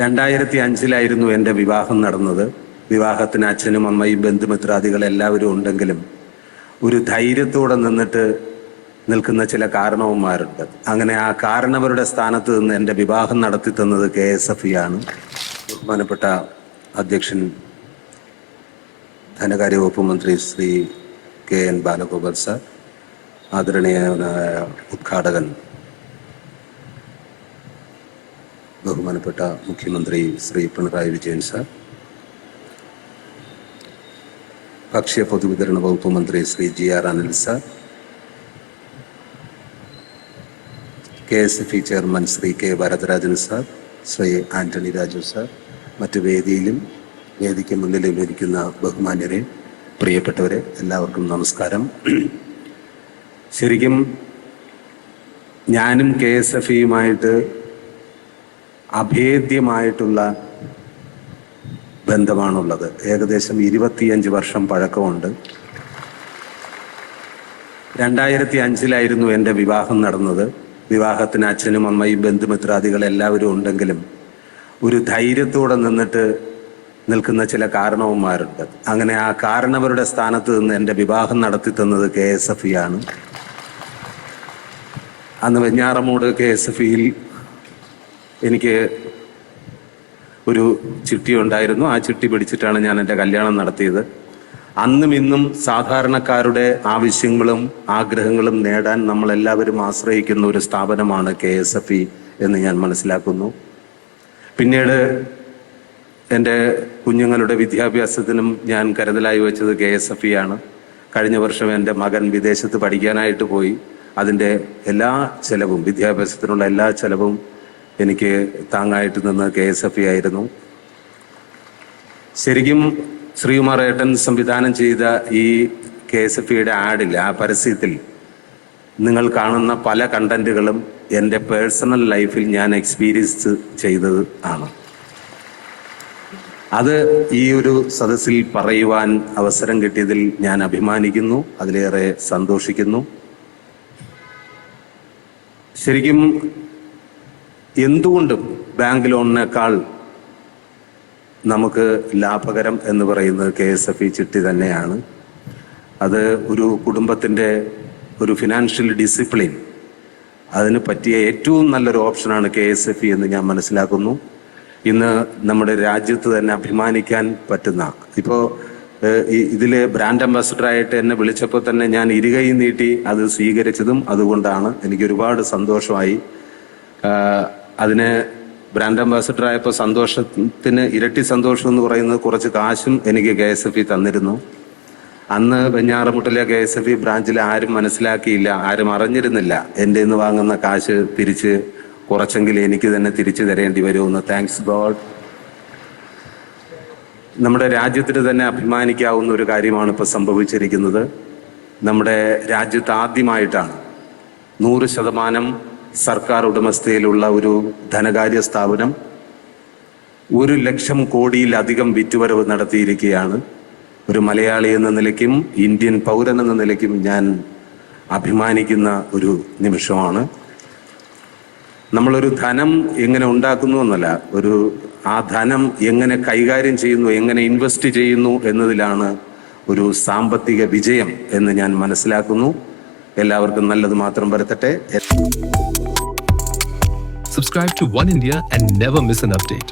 രണ്ടായിരത്തി അഞ്ചിലായിരുന്നു എന്റെ വിവാഹം നടന്നത്. വിവാഹത്തിന് അച്ഛനും അമ്മയും ബന്ധുമിത്രാദികൾ എല്ലാവരും ഉണ്ടെങ്കിലും ഒരു ധൈര്യത്തോടെ നിന്നിട്ട് നിൽക്കുന്ന ചില കാരണവന്മാരുണ്ട്. അങ്ങനെ ആ കാരണവരുടെ സ്ഥാനത്ത് നിന്ന് എന്റെ വിവാഹം നടത്തി തന്നത് കെ എസ് എഫ് ഇ ആണ്. ബഹുമാനപ്പെട്ട അധ്യക്ഷൻ ധനകാര്യ വകുപ്പ് മന്ത്രി Shri K N Balagopal sir ആദരണീയനായ ഉദ്ഘാടകൻ ബഹുമാനപ്പെട്ട മുഖ്യമന്ത്രി ശ്രീ പിണറായി വിജയൻ സാർ ഭക്ഷ്യ പൊതുവിതരണ വകുപ്പ് മന്ത്രി Shri G R Anil sir K S F E chairman Shri K Varadarajan sir Shri Antony Raju sir മറ്റ് വേദിയിലും വേദിക്ക് മുന്നിലും ഇരിക്കുന്ന ബഹുമാന്യരെ പ്രിയപ്പെട്ടവരെ എല്ലാവർക്കും നമസ്കാരം. ശരിക്കും ഞാനും കെ എസ് എഫ് ഇയുമായിട്ട് അഭേദ്യമായിട്ടുള്ള ബന്ധമാണുള്ളത്. ഏകദേശം ഇരുപത്തിയഞ്ച് വർഷം പഴക്കമുണ്ട്. രണ്ടായിരത്തി അഞ്ചിലായിരുന്നു എന്റെ വിവാഹം നടന്നത്. വിവാഹത്തിന് അച്ഛനും അമ്മയും ബന്ധുമിത്രാദികൾ എല്ലാവരും ഉണ്ടെങ്കിലും ഒരു ധൈര്യത്തോടെ നിന്നിട്ട് നിൽക്കുന്ന ചില കാരണവന്മാരുണ്ട്. അങ്ങനെ ആ കാരണവരുടെ സ്ഥാനത്ത് നിന്ന് എന്റെ വിവാഹം നടത്തി തന്നത് കെ എസ് എഫ് ഇ ആണ്. അന്ന് വെഞ്ഞാറമൂട് കെ എസ് എഫ് ഇയിൽ എനിക്ക് ഒരു ചിട്ടി ഉണ്ടായിരുന്നു. ആ ചിട്ടി പിടിച്ചിട്ടാണ് ഞാൻ എന്റെ കല്യാണം നടത്തിയത്. അന്നും ഇന്നും സാധാരണക്കാരുടെ ആവശ്യങ്ങളും ആഗ്രഹങ്ങളും നേടാൻ നമ്മൾ എല്ലാവരും ആശ്രയിക്കുന്ന ഒരു സ്ഥാപനമാണ് കെ എസ് എഫ് ഇ എന്ന് ഞാൻ മനസ്സിലാക്കുന്നു. പിന്നീട് എന്റെ കുഞ്ഞുങ്ങളുടെ വിദ്യാഭ്യാസത്തിനും ഞാൻ കരുതലായി വെച്ചത് കെ എസ് എഫ് ഇ ആണ്. കഴിഞ്ഞ വർഷം എന്റെ മകൻ വിദേശത്ത് പഠിക്കാനായിട്ട് പോയി. അതിന്റെ എല്ലാ ചെലവും വിദ്യാഭ്യാസത്തിനുള്ള എല്ലാ ചെലവും എനിക്ക് താങ്ങായിട്ട് നിന്ന് കെ എസ് എഫ് ആയിരുന്നു. ശരിക്കും ശ്രീകുമാർ ഏട്ടൻ സംവിധാനം ചെയ്ത ഈ കെ എസ് എഫ് ഇയുടെ ആഡിൽ ആ പരസ്യത്തിൽ നിങ്ങൾ കാണുന്ന പല കണ്ടന്റുകളും എന്റെ പേഴ്സണൽ ലൈഫിൽ ഞാൻ എക്സ്പീരിയൻസ് ചെയ്തത് ആണ്. അത് ഈ ഒരു സദസ്സിൽ പറയുവാൻ അവസരം കിട്ടിയതിൽ ഞാൻ അഭിമാനിക്കുന്നു അതിലേറെ സന്തോഷിക്കുന്നു. ശരിക്കും എന്തുകൊണ്ടും ബാങ്ക് ലോണിനേക്കാൾ നമുക്ക് ലാഭകരം എന്ന് പറയുന്നത് കെ എസ് എഫ് ഇ ചിട്ടി തന്നെയാണ്. അത് ഒരു കുടുംബത്തിന്റെ ഒരു ഫിനാൻഷ്യൽ ഡിസിപ്ലിൻ അതിന് പറ്റിയ ഏറ്റവും നല്ലൊരു ഓപ്ഷനാണ് കെ എസ് എഫ് ഇ എന്ന് ഞാൻ മനസ്സിലാക്കുന്നു. ഇന്ന് നമ്മുടെ രാജ്യത്ത് തന്നെ അഭിമാനിക്കാൻ പറ്റുന്ന ഇപ്പോൾ ഇതിൽ ബ്രാൻഡ് അംബാസഡറായിട്ട് എന്നെ വിളിച്ചപ്പോൾ തന്നെ ഞാൻ ഇരുകൈ നീട്ടി അത് സ്വീകരിച്ചതും അതുകൊണ്ടാണ്. എനിക്ക് ഒരുപാട് സന്തോഷമായി. അതിന് ബ്രാൻഡ് അംബാസഡർ ആയപ്പോൾ സന്തോഷത്തിന് ഇരട്ടി സന്തോഷം എന്ന് പറയുന്നത് കുറച്ച് കാശും എനിക്ക് കെ എസ് എഫ് ഇ തന്നിരുന്നു. അന്ന് വെഞ്ഞാറമുട്ടിലെ കെ എസ് എഫ് ഇ ബ്രാഞ്ചിൽ ആരും മനസ്സിലാക്കിയില്ല ആരും അറിഞ്ഞിരുന്നില്ല എന്റെ നിന്ന് വാങ്ങുന്ന കാശ് തിരിച്ച് കുറച്ചെങ്കിലും എനിക്ക് തന്നെ തിരിച്ചു തരേണ്ടി വരുമെന്ന്. താങ്ക്സ് ഗോഡ് നമ്മുടെ രാജ്യത്തിന് തന്നെ അഭിമാനിക്കാവുന്ന ഒരു കാര്യമാണ് ഇപ്പോൾ സംഭവിച്ചിരിക്കുന്നത്. നമ്മുടെ രാജ്യത്ത് ആദ്യമായിട്ടാണ് നൂറ് ശതമാനം സർക്കാർ ഉടമസ്ഥയിലുള്ള ഒരു ധനകാര്യ സ്ഥാപനം ഒരു ലക്ഷം കോടിയിലധികം വിറ്റുവരവ് നടത്തിയിരിക്കുകയാണ്. ഒരു മലയാളി എന്ന നിലയ്ക്കും ഇന്ത്യൻ പൗരൻ എന്ന നിലയ്ക്കും ഞാൻ അഭിമാനിക്കുന്ന ഒരു നിമിഷമാണ്. നമ്മളൊരു ധനം എങ്ങനെ ഉണ്ടാക്കുന്നു എന്നല്ല ഒരു ആ ധനം എങ്ങനെ കൈകാര്യം ചെയ്യുന്നു എങ്ങനെ ഇൻവെസ്റ്റ് ചെയ്യുന്നു എന്നതിലാണ് ഒരു സാമ്പത്തിക വിജയം എന്ന് ഞാൻ മനസ്സിലാക്കുന്നു. എല്ലാവർക്കും നല്ലത് മാത്രം വരത്തട്ടെ. Subscribe to one India and never miss an update